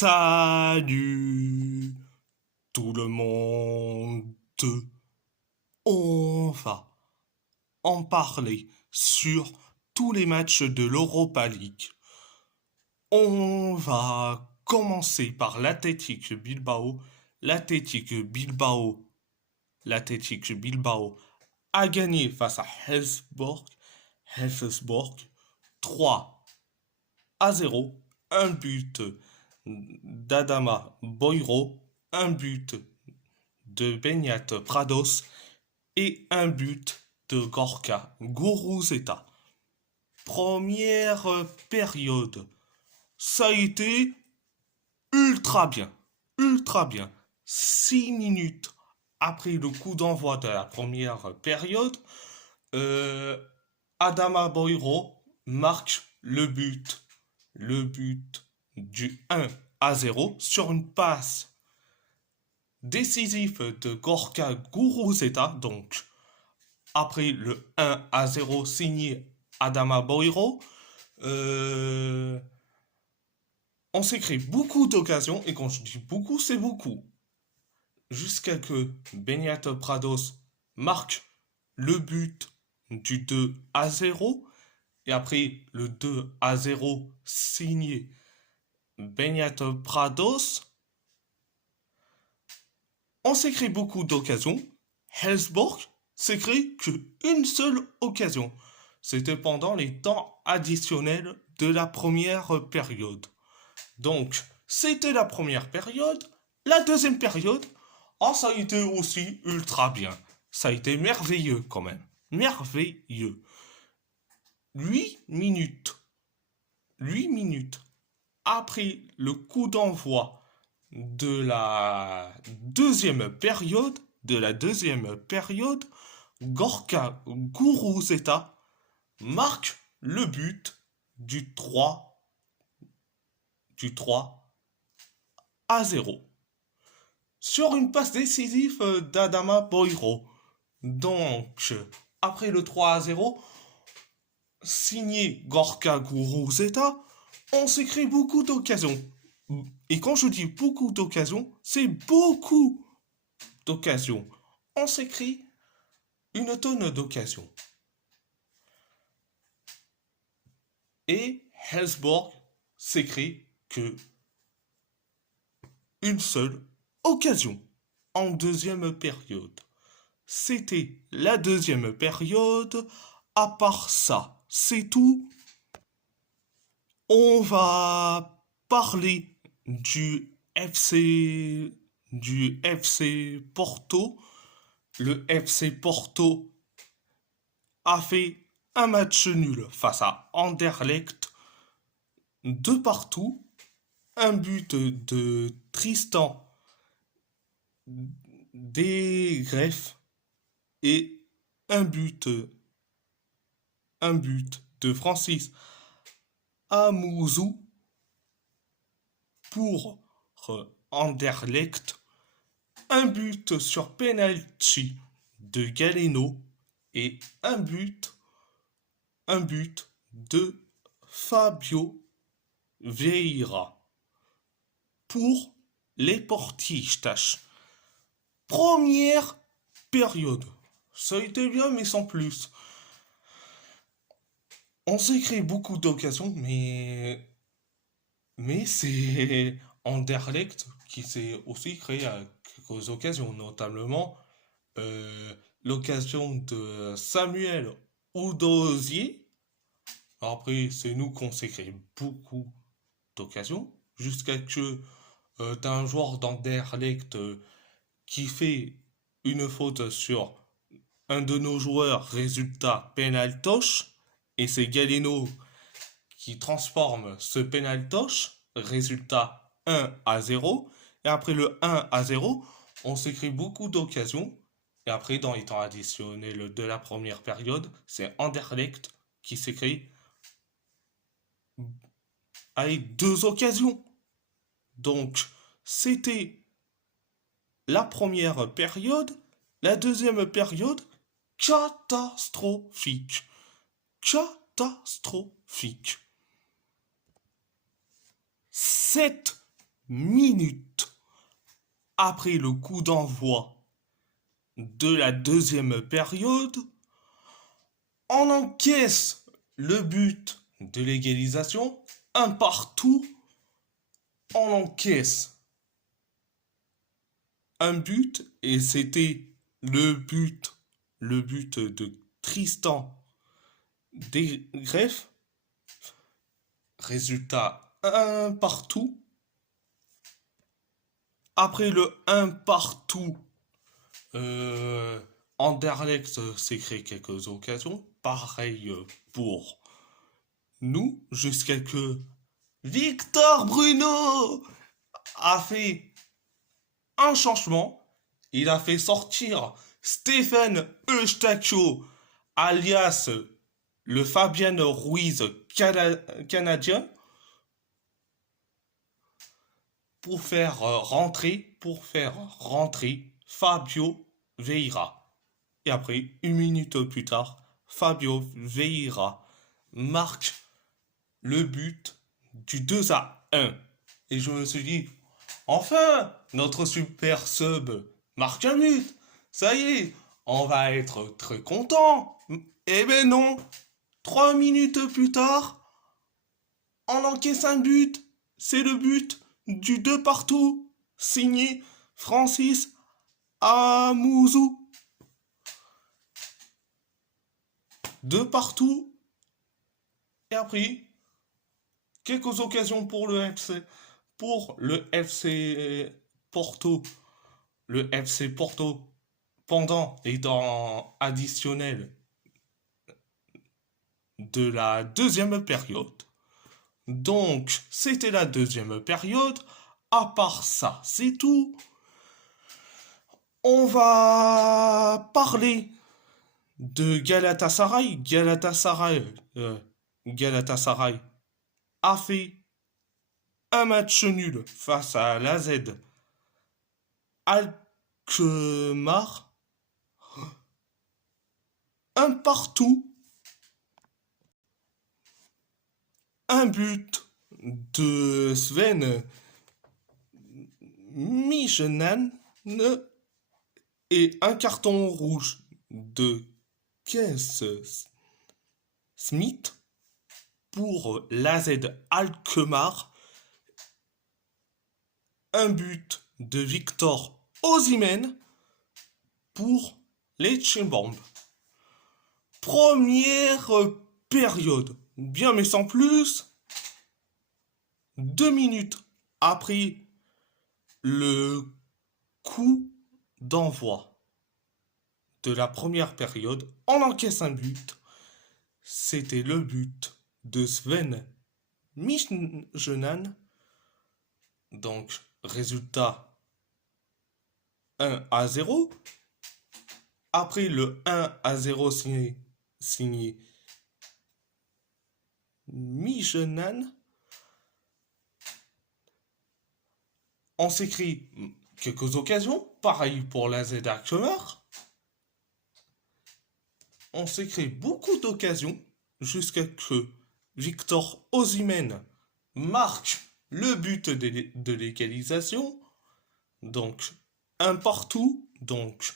Salut tout le monde. On va en parler sur tous les matchs de l'Europa League. On va commencer par l'Athletic Bilbao. L'Athletic Bilbao, l'Athletic Bilbao a gagné face à Helsborg. Helsborg 3-0. Un but d'Adama Boiro, un but de Beñat Prados et un but de Gorka Guruzeta. Première période, ça a été ultra bien, ultra bien. 6 minutes après le coup d'envoi de la première période, euh, Adama Boiro marque le but du 1-0 sur une passe décisive de Gorka Guruzeta. Donc, après le 1-0 signé Adama Boiro, on s'est créé beaucoup d'occasions, et quand je dis beaucoup, c'est beaucoup. Jusqu'à que Beñat Prados marque le but du 2-0, et après le 2-0 signé Beñat Prados, on s'est créé beaucoup d'occasions. Helsborg s'est créé qu'une seule occasion. C'était pendant les temps additionnels de la première période. Donc, c'était la première période. La deuxième période, oh, ça a été aussi ultra bien. Ça a été merveilleux quand même. Merveilleux. 8 minutes. 8 minutes après le coup d'envoi de la deuxième période, Gorka Guruzeta marque le but du 3-0 sur une passe décisive d'Adama Boiro. Donc, après le 3-0, signé Gorka Guruzeta, on s'est créé beaucoup d'occasions. Et quand je dis beaucoup d'occasions, c'est beaucoup d'occasions. On s'est créé une tonne d'occasions. Et Helsborg s'écrit que une seule occasion en deuxième période. C'était la deuxième période. À part ça, c'est tout. On va parler du FC Porto. Le FC Porto a fait un match nul face à Anderlecht, de partout. Un but de Tristan Desgreffes et un but, un but de Francis Amouzou pour Anderlecht. Un but sur penalty de Galeno et un but de Fabio Vieira pour les Portistas. Première période, ça a été bien mais sans plus. On s'est créé beaucoup d'occasions, mais c'est Anderlecht qui s'est aussi créé à quelques occasions, notamment l'occasion de Samuel Oudosier. Après, c'est nous qu'on s'est créé beaucoup d'occasions, jusqu'à que t'as un joueur d'Anderlecht qui fait une faute sur un de nos joueurs, résultat penaltoche, et c'est Galeno qui transforme ce penaltoche, résultat 1-0, et après le 1-0, on s'écrit beaucoup d'occasions, et après dans les temps additionnels de la première période, c'est Anderlecht qui s'écrit avec 2 occasions. Donc, c'était la première période. La deuxième période, catastrophique. Catastrophique. 7 minutes après le coup d'envoi de la deuxième période, on encaisse le but de l'égalisation, un partout, on encaisse un but et c'était le but de Tristan Desgreffes. Résultat, un partout. Après le un partout, Anderlecht s'est créé quelques occasions. Pareil pour nous, jusqu'à que Victor Bruno a fait un changement. Il a fait sortir Stéphane Eustachio, alias le Fabien Ruiz canadien, pour faire rentrer Fabio Vieira. Et après, une minute plus tard, Fabio Vieira marque le but du 2-1. Et je me suis dit, enfin, notre super sub marque un but. Ça y est, on va être très content. Eh ben non, 3 minutes plus tard, on encaisse un but. C'est le but du 2 partout, signé Francis Amouzou. 2 partout. Et après, quelques occasions pour le FC. Pour le FC Porto. Le FC Porto, pendant les temps additionnels de la deuxième période. Donc, c'était la deuxième période. À part ça, c'est tout. On va parler de Galatasaray. Galatasaray a fait un match nul face à l'AZ Alkmaar. Un partout. Un but de Sven Michenan et un carton rouge de Kees Smith pour l'AZ Alkmaar. Un but de Victor Osimhen pour les Chimbomb. Première période, bien mais sans plus. 2 minutes après le coup d'envoi de la première période, on encaisse un but. C'était le but de Sven Michenan. Donc, résultat 1-0. Après le 1-0 signé Michenan, on s'écrit quelques occasions. Pareil pour la Z Alkmaar. On s'écrit beaucoup d'occasions jusqu'à que Victor Osimhen marque le but de l'égalisation. Donc, un partout. Donc,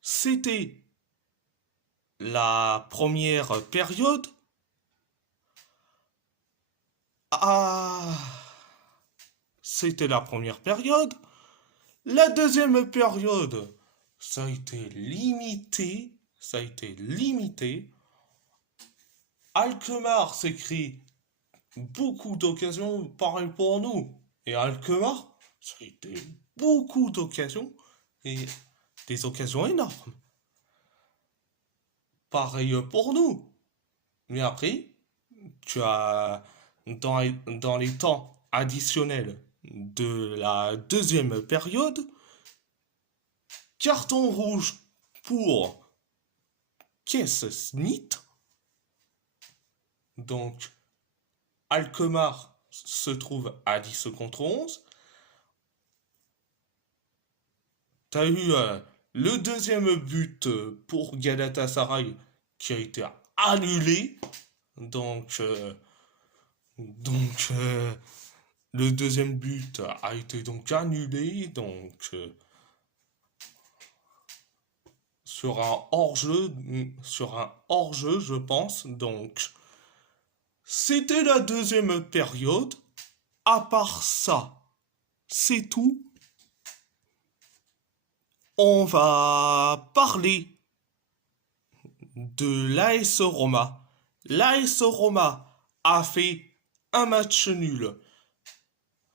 c'était la première période. C'était la première période. La deuxième période, ça a été limité. Alkmaar s'écrit beaucoup d'occasions, pareil pour nous. Et Alkmaar, ça a été beaucoup d'occasions et des occasions énormes. Pareil pour nous. Mais après, tu as dans les temps additionnels de la deuxième période, carton rouge pour Kees Smith. Donc, Alkmaar se trouve à 10 contre 11. T'as eu le deuxième but pour Galatasaray qui a été annulé. Donc Le deuxième but a été donc annulé, donc sur un hors-jeu, je pense. Donc, c'était la deuxième période. À part ça, c'est tout. On va parler de l'AS Roma. L'AS Roma a fait un match nul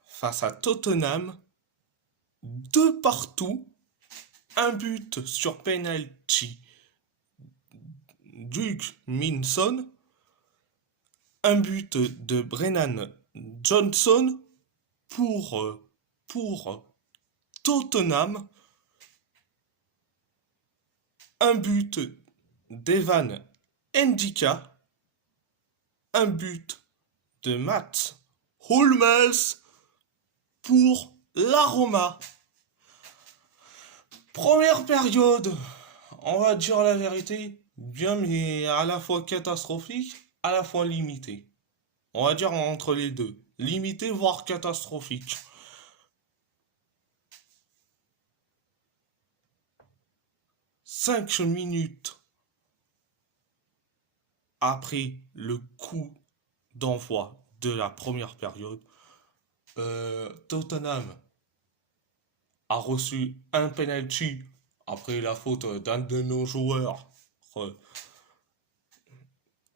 face à Tottenham, 2-2, un but sur penalty d'Hugh Minson, un but de Brennan Johnson pour Tottenham, un but d'Evan Ndika, un but de Matt Hummels pour la Roma. Première période, on va dire la vérité, bien mais à la fois catastrophique, à la fois limité. On va dire entre les deux. Limité, voire catastrophique. 5 minutes après le coup d'envoi de la première période, Tottenham a reçu un penalty après la faute d'un de nos joueurs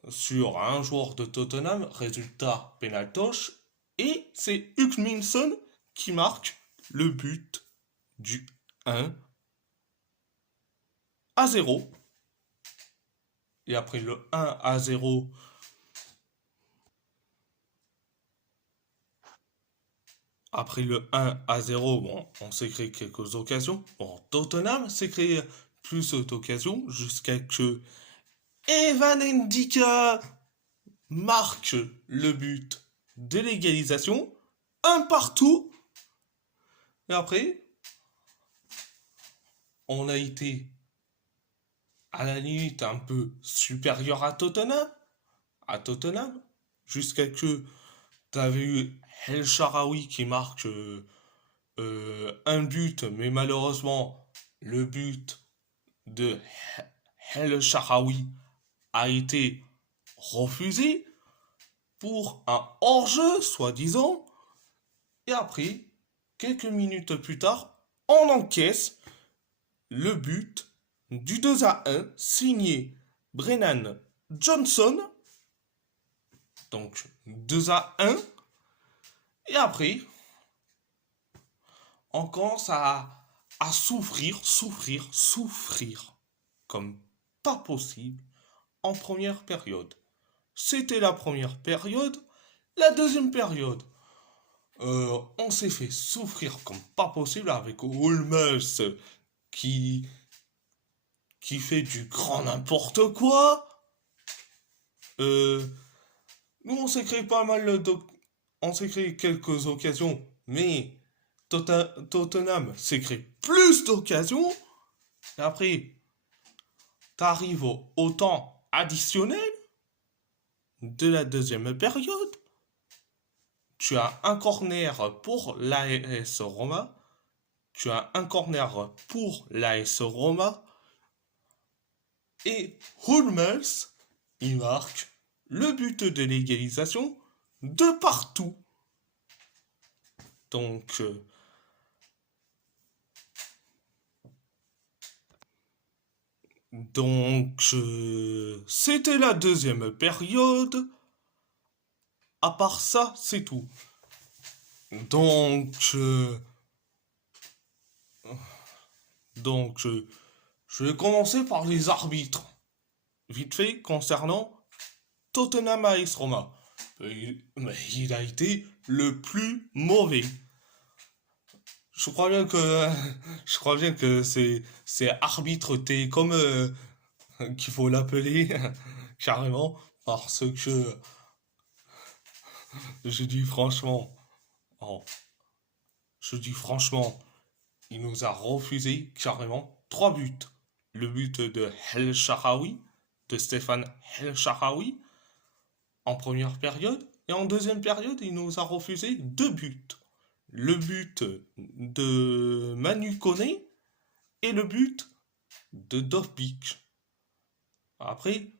sur un joueur de Tottenham, résultat penaltoche, et c'est Hugh Minson qui marque le but du 1-0. Et après le 1-0, bon, on s'est créé quelques occasions. Bon, Tottenham s'est créé plus d'occasions jusqu'à que Evan Ndika marque le but de l'égalisation. 1-1. Et après, on a été à la limite un peu supérieur à Tottenham, jusqu'à que tu avais eu El Sharawi qui marque un but, mais malheureusement, le but de El Sharawi a été refusé pour un hors-jeu, soi-disant. Et après, quelques minutes plus tard, on encaisse le but du 2-1 signé Brennan Johnson. Donc 2-1. Et après, on commence à souffrir comme pas possible en première période. C'était la première période. La deuxième période, on s'est fait souffrir comme pas possible avec Hummels qui fait du grand n'importe quoi. Nous, on s'est créé pas mal on s'est créé quelques occasions, mais Tottenham s'est créé plus d'occasions. Et après, t'arrives au temps additionnel de la deuxième période. Tu as un corner pour l'AS Roma. Et Hummels, il marque le but de l'égalisation de partout. Donc, c'était la deuxième période. À part ça, c'est tout. Donc, je vais commencer par les arbitres. Vite fait, concernant Tottenham AS Roma. Mais il a été le plus mauvais. Je crois bien que c'est arbitre télécom qu'il faut l'appeler carrément, parce que je dis franchement, oh, il nous a refusé carrément 3 buts. Le but de de Stéphane El Sharawi en première période, Et en deuxième période, il nous a refusé 2 buts. Le but de Manu Koné et le but de Dovbyk. Après,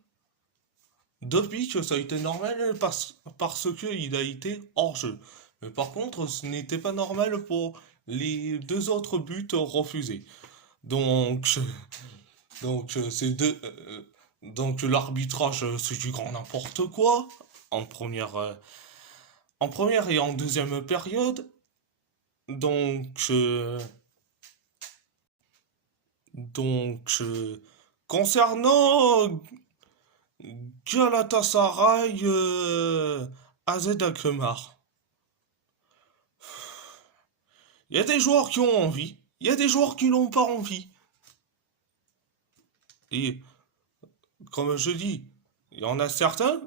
Dovbyk, ça a été normal parce qu'il a été hors jeu. Mais par contre, ce n'était pas normal pour les 2 autres buts refusés. Donc, c'est donc l'arbitrage, c'est du grand n'importe quoi. En première, euh, en première et en deuxième période. Donc, euh, donc, concernant Galatasaray, AZ Alkmaar, il y a des joueurs qui ont envie, il y a des joueurs qui n'ont pas envie. Et comme je dis, il y en a certains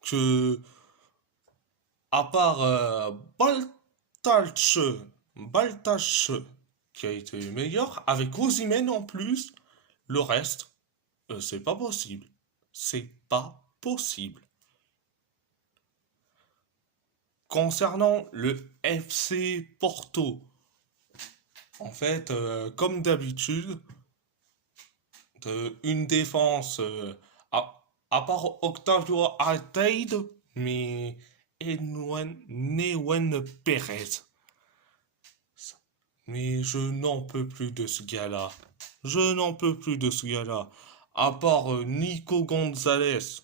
que, à part Baltache, Baltache, qui a été le meilleur, avec Osimhen en plus, le reste, c'est pas possible. C'est pas possible. Concernant le FC Porto, en fait, comme d'habitude, une défense, à part Octavio Alteide, mais Newen Perez. Mais je n'en peux plus de ce gars-là. Je n'en peux plus de ce gars-là. À part Nico Gonzalez,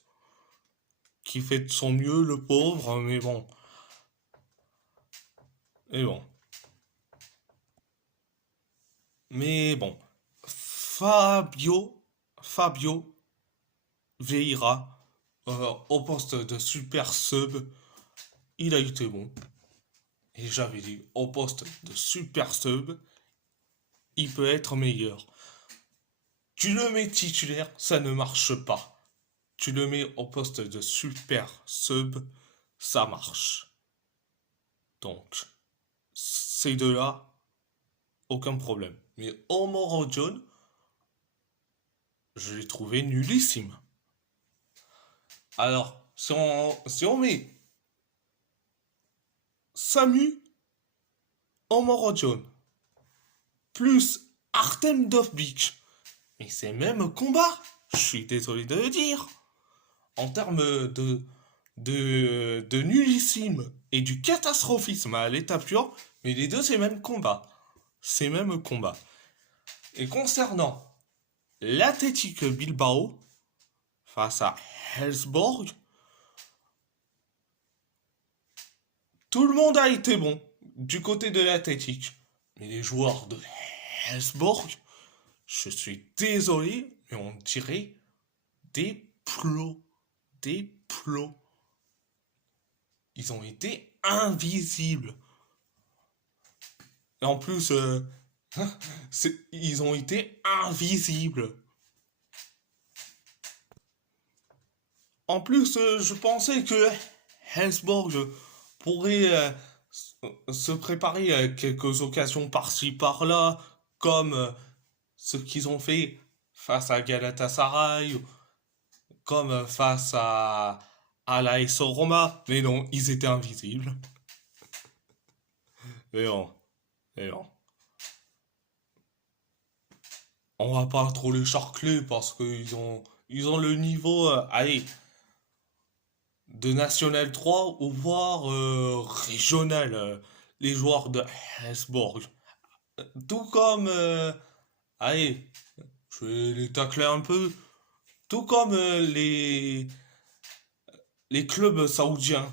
qui fait de son mieux, le pauvre, mais bon. Et bon. Mais bon. Fabio Vieira, au poste de super sub, il a été bon. Et j'avais dit, au poste de super sub, il peut être meilleur. Tu le mets titulaire, ça ne marche pas. Tu le mets au poste de super sub, ça marche. Donc, ces deux-là, aucun problème. Mais Omoro John, je l'ai trouvé nullissime. Alors, si on met Samu Omoro John plus Artem Dovbyk, mais c'est même combat, je suis désolé de le dire. En termes de nullissime et du catastrophisme à l'état pur, mais les deux c'est même combat. C'est même combat. Et concernant l'Athletic Bilbao face à Helsborg, tout le monde a été bon du côté de l'Athletic. Mais les joueurs de Helsborg, je suis désolé, mais on dirait des plots. Des plots. Ils ont été invisibles. Et en plus, ils ont été invisibles. En plus, je pensais que Helsborg pourrait se préparer à quelques occasions par-ci par-là, comme ce qu'ils ont fait face à Galatasaray, comme face à l'AS Roma. Mais non, ils étaient invisibles. Mais non, mais non. On va pas trop les charcler parce qu'ils ont le niveau, allez, de National 3 ou voire régional, les joueurs de Hesborg. Tout comme, allez, je vais les tacler un peu, tout comme les clubs saoudiens,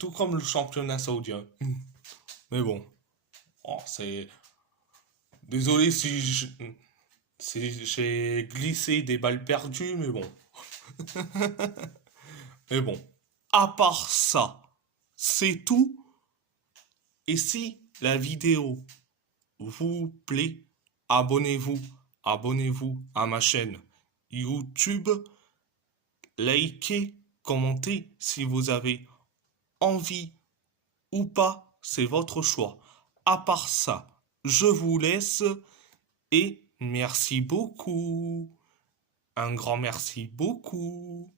tout comme le championnat saoudien. Mais bon, oh, c'est... Désolé si j'ai glissé des balles perdues, mais bon. Mais bon, à part ça, c'est tout. Et si la vidéo vous plaît, abonnez-vous à ma chaîne YouTube, likez, commentez si vous avez envie ou pas, c'est votre choix. À part ça, je vous laisse et merci beaucoup. Un grand merci beaucoup.